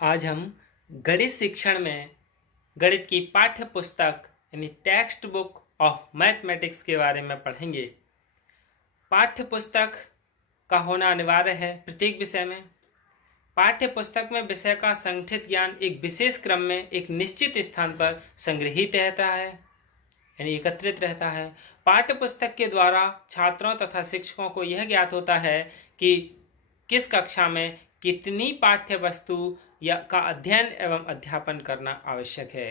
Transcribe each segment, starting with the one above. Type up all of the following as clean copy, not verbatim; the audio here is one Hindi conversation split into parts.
आज हम गणित शिक्षण में गणित की पाठ्य पुस्तक यानी टेक्स्ट बुक ऑफ मैथमेटिक्स के बारे में पढ़ेंगे। पाठ्य पुस्तक का होना अनिवार्य है प्रत्येक विषय में। पाठ्य पुस्तक में विषय का संगठित ज्ञान एक विशेष क्रम में एक निश्चित स्थान पर संग्रहित रहता है यानी एकत्रित रहता है। पाठ्य पुस्तक के द्वारा छात्रों तथा शिक्षकों को यह ज्ञात होता है कि किस कक्षा में कितनी पाठ्य वस्तु या का अध्ययन एवं अध्यापन करना आवश्यक है।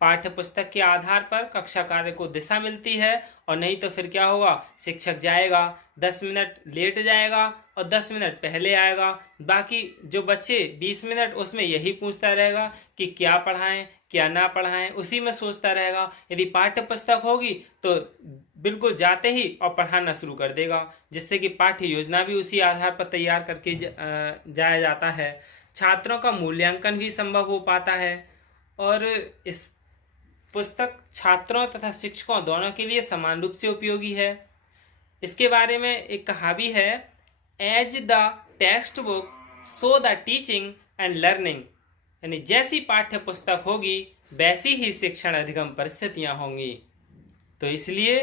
पाठ्य पुस्तक के आधार पर कक्षा कार्य को दिशा मिलती है और नहीं तो फिर क्या होगा, शिक्षक जाएगा 10 मिनट लेट जाएगा और 10 मिनट पहले आएगा। बाकी जो बच्चे 20 मिनट उसमें यही पूछता रहेगा कि क्या पढ़ाएं क्या ना पढ़ाएं, उसी में सोचता रहेगा। यदि पाठ्य पुस्तक होगी तो बिल्कुल जाते ही और पढ़ाना शुरू कर देगा, जिससे कि पाठ्य योजना भी उसी आधार पर तैयार करके जाया जाता है। छात्रों का मूल्यांकन भी संभव हो पाता है और इस पुस्तक छात्रों तथा शिक्षकों दोनों के लिए समान रूप से उपयोगी है। इसके बारे में एक कहा भी है, as the text book so the teaching and learning, यानी जैसी पाठ्य पुस्तक होगी वैसी ही शिक्षण अधिगम परिस्थितियां होंगी। तो इसलिए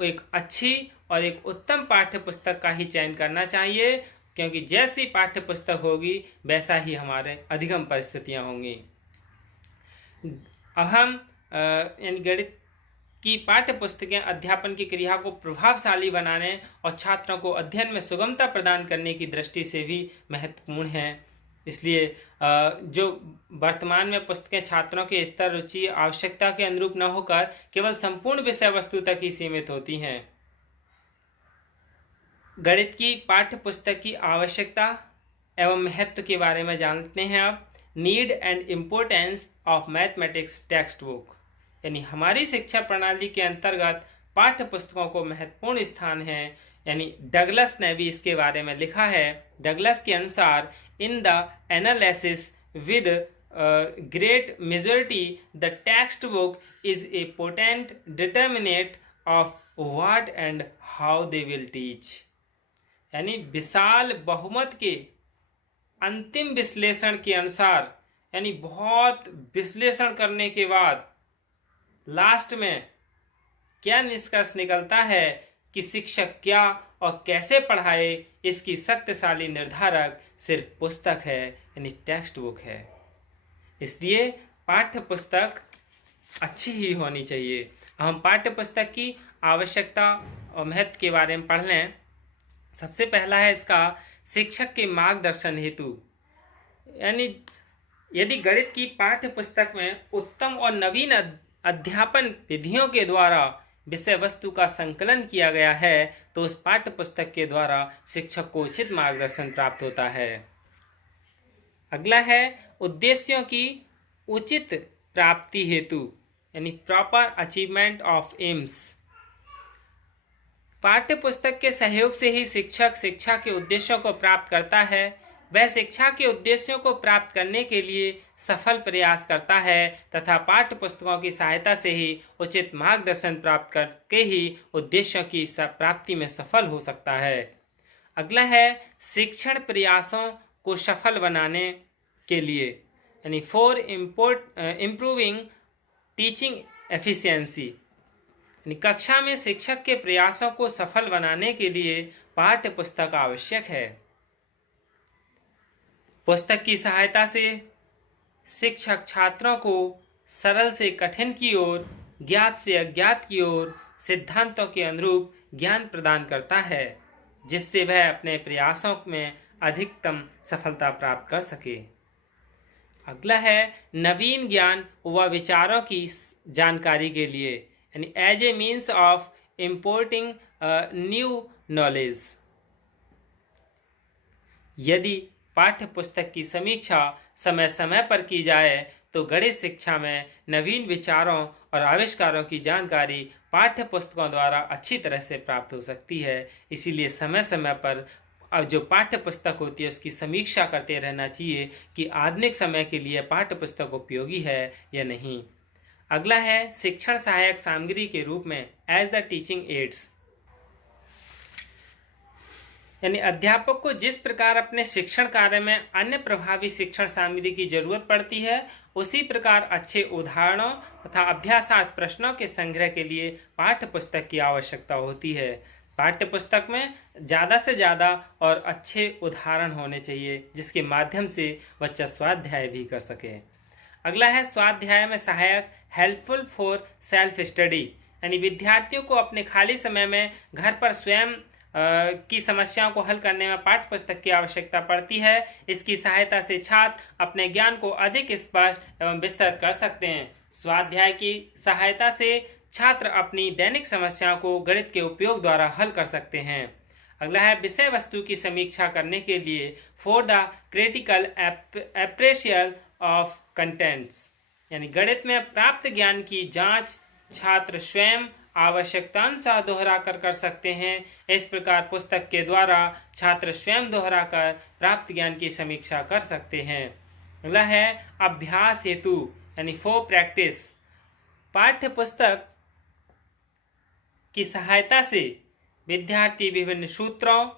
एक अच्छी और एक उत्तम पाठ्य पुस्तक का ही चयन करना चाहिए, क्योंकि जैसी पाठ्य पुस्तक होगी वैसा ही हमारे अधिगम परिस्थितियां होंगी। अब हम यानी गणित की पाठ्य पुस्तकें अध्यापन की क्रिया को प्रभावशाली बनाने और छात्रों को अध्ययन में सुगमता प्रदान करने की दृष्टि से भी महत्वपूर्ण हैं। इसलिए जो वर्तमान में पुस्तकें छात्रों के स्तर, रुचि, आवश्यकता के अनुरूप न होकर केवल संपूर्ण विषय वस्तु तक ही सीमित होती हैं। गणित की पाठ्य पुस्तक की आवश्यकता एवं महत्व के बारे में जानते हैं। अब need and importance of mathematics text book, यानी हमारी शिक्षा प्रणाली के अंतर्गत पाठ्य पुस्तकों को महत्वपूर्ण स्थान है। यानी डगलस ने भी इसके बारे में लिखा है। डगलस के अनुसार, in the analysis with great majority the text book is a potent determinate of what and how they will teach, यानी विशाल बहुमत के अंतिम विश्लेषण के अनुसार, यानी बहुत विश्लेषण करने के बाद लास्ट में क्या निष्कर्ष निकलता है कि शिक्षक क्या और कैसे पढ़ाए, इसकी शक्तिशाली निर्धारक सिर्फ पुस्तक है यानी टेक्स्ट बुक है। इसलिए पाठ्य पुस्तक अच्छी ही होनी चाहिए। हम पाठ्य पुस्तक की आवश्यकता और महत्व के बारे में पढ़ लें। सबसे पहला है इसका शिक्षक के मार्गदर्शन हेतु, यानी यदि गणित की पाठ्य पुस्तक में उत्तम और नवीन अध्यापन विधियों के द्वारा विषय वस्तु का संकलन किया गया है तो उस पाठ्य पुस्तक के द्वारा शिक्षक को उचित मार्गदर्शन प्राप्त होता है। अगला है उद्देश्यों की उचित प्राप्ति हेतु, यानी प्रॉपर अचीवमेंट ऑफ एम्स। पाठ्य पुस्तक के सहयोग से ही शिक्षक शिक्षा के उद्देश्यों को प्राप्त करता है। वह शिक्षा के उद्देश्यों को प्राप्त करने के लिए सफल प्रयास करता है तथा पाठ्य पुस्तकों की सहायता से ही उचित मार्गदर्शन प्राप्त करके ही उद्देश्यों की प्राप्ति में सफल हो सकता है। अगला है शिक्षण प्रयासों को सफल बनाने के लिए, यानी फॉर इम्प्रूविंग टीचिंग एफिशिएंसी, यानी कक्षा में शिक्षक के प्रयासों को सफल बनाने के लिए पाठ्य पुस्तक आवश्यक है। पुस्तक की सहायता से शिक्षक छात्रों को सरल से कठिन की ओर, ज्ञात से अज्ञात की ओर सिद्धांतों के अनुरूप ज्ञान प्रदान करता है, जिससे वह अपने प्रयासों में अधिकतम सफलता प्राप्त कर सके। अगला है नवीन ज्ञान व विचारों की जानकारी के लिए, यानी as a means of importing new knowledge. यदि पाठ्य पुस्तक की समीक्षा समय समय पर की जाए तो गणित शिक्षा में नवीन विचारों और आविष्कारों की जानकारी पाठ्य पुस्तकों द्वारा अच्छी तरह से प्राप्त हो सकती है। इसीलिए समय समय पर अब जो पाठ्य पुस्तक होती है उसकी समीक्षा करते रहना चाहिए कि आधुनिक समय के लिए पाठ्य पुस्तक उपयोगी है या नहीं। अगला है शिक्षण सहायक सामग्री के रूप में एज द टीचिंग एड्स। यानी अध्यापक को जिस प्रकार अपने शिक्षण कार्य में अन्य प्रभावी शिक्षण सामग्री की जरूरत पड़ती है, उसी प्रकार अच्छे उदाहरणों तथा अभ्यासार्थ प्रश्नों के संग्रह के लिए पाठ्य पुस्तक की आवश्यकता होती है। पाठ्य पुस्तक में ज़्यादा से ज़्यादा और अच्छे उदाहरण होने चाहिए, जिसके माध्यम से बच्चा स्वाध्याय भी कर सके। अगला है स्वाध्याय में सहायक, हेल्पफुल फॉर सेल्फ स्टडी, यानी विद्यार्थियों को अपने खाली समय में घर पर स्वयं की समस्याओं को हल करने में पाठ्य पुस्तक की आवश्यकता पड़ती है। इसकी सहायता से छात्र अपने ज्ञान को अधिक स्पष्ट एवं विस्तृत कर सकते हैं। स्वाध्याय की सहायता से छात्र अपनी दैनिक समस्याओं को गणित के उपयोग द्वारा हल कर सकते हैं। अगला है विषय वस्तु की समीक्षा करने के लिए for the critical appraisal of contents, यानी गणित में प्राप्त ज्ञान की जांच छात्र स्वयं आवश्यकतानुसार दोहरा कर सकते हैं। इस प्रकार पुस्तक के द्वारा छात्र स्वयं दोहरा कर प्राप्त ज्ञान की समीक्षा कर सकते हैं। अगला है अभ्यास हेतु, यानी फॉर प्रैक्टिस। पाठ्य पुस्तक की सहायता से विद्यार्थी विभिन्न सूत्रों,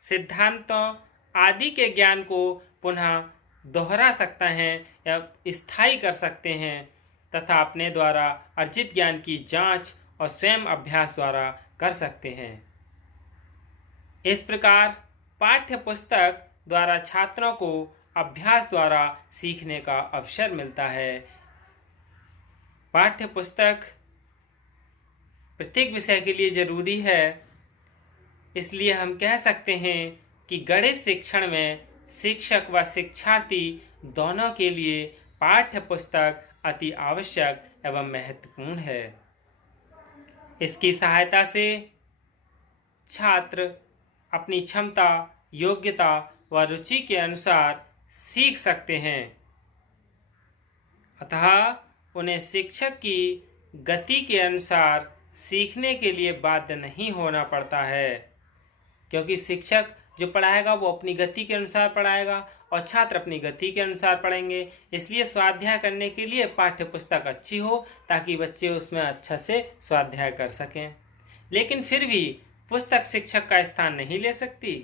सिद्धांतों आदि के ज्ञान को पुनः दोहरा सकते हैं या स्थायी कर सकते हैं तथा अपने द्वारा अर्जित ज्ञान की जांच और स्वयं अभ्यास द्वारा कर सकते हैं। इस प्रकार पाठ्य पुस्तक द्वारा छात्रों को अभ्यास द्वारा सीखने का अवसर मिलता है। पाठ्य पुस्तक प्रत्येक विषय के लिए जरूरी है, इसलिए हम कह सकते हैं कि गणित शिक्षण में शिक्षक व शिक्षार्थी दोनों के लिए पाठ्य पुस्तक अति आवश्यक एवं महत्वपूर्ण है। इसकी सहायता से छात्र अपनी क्षमता, योग्यता व रुचि के अनुसार सीख सकते हैं, अतः उन्हें शिक्षक की गति के अनुसार सीखने के लिए बाध्य नहीं होना पड़ता है, क्योंकि शिक्षक जो पढ़ाएगा वो अपनी गति के अनुसार पढ़ाएगा और छात्र अपनी गति के अनुसार पढ़ेंगे। इसलिए स्वाध्याय करने के लिए पाठ्य पुस्तक अच्छी हो ताकि बच्चे उसमें अच्छा से स्वाध्याय कर सकें। लेकिन फिर भी पुस्तक शिक्षक का स्थान नहीं ले सकती,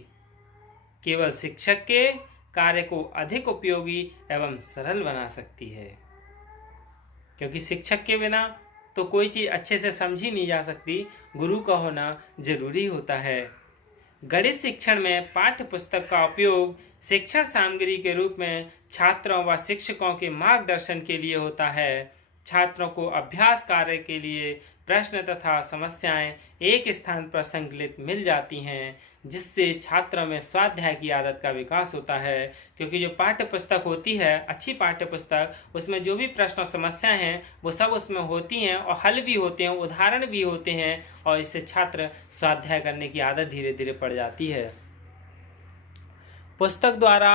केवल शिक्षक के कार्य को अधिक उपयोगी एवं सरल बना सकती है, क्योंकि शिक्षक के बिना तो कोई चीज़ अच्छे से समझी नहीं जा सकती। गुरु का होना जरूरी होता है। गणित शिक्षण में पाठ्य पुस्तक का उपयोग शिक्षण सामग्री के रूप में छात्रों व शिक्षकों के मार्गदर्शन के लिए होता है। छात्रों को अभ्यास कार्य के लिए प्रश्न तथा समस्याएं एक स्थान पर संकलित मिल जाती हैं, जिससे छात्रों में स्वाध्याय की आदत का विकास होता है। क्योंकि जो पाठ्य पुस्तक होती है, अच्छी पाठ्य पुस्तक, उसमें जो भी प्रश्न और समस्याएं हैं वो सब उसमें होती हैं और हल भी होते हैं, उदाहरण भी होते हैं, और इससे छात्र स्वाध्याय करने की आदत धीरे धीरे पड़ जाती है। पुस्तक द्वारा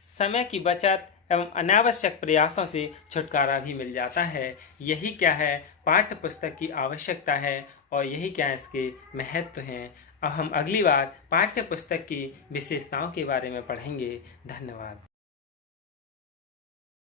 समय की बचत एवं अनावश्यक प्रयासों से छुटकारा भी मिल जाता है। यही क्या है पाठ्य पुस्तक की आवश्यकता है और यही क्या इसके महत्व हैं। अब हम अगली बार पाठ्य पुस्तक की विशेषताओं के बारे में पढ़ेंगे। धन्यवाद।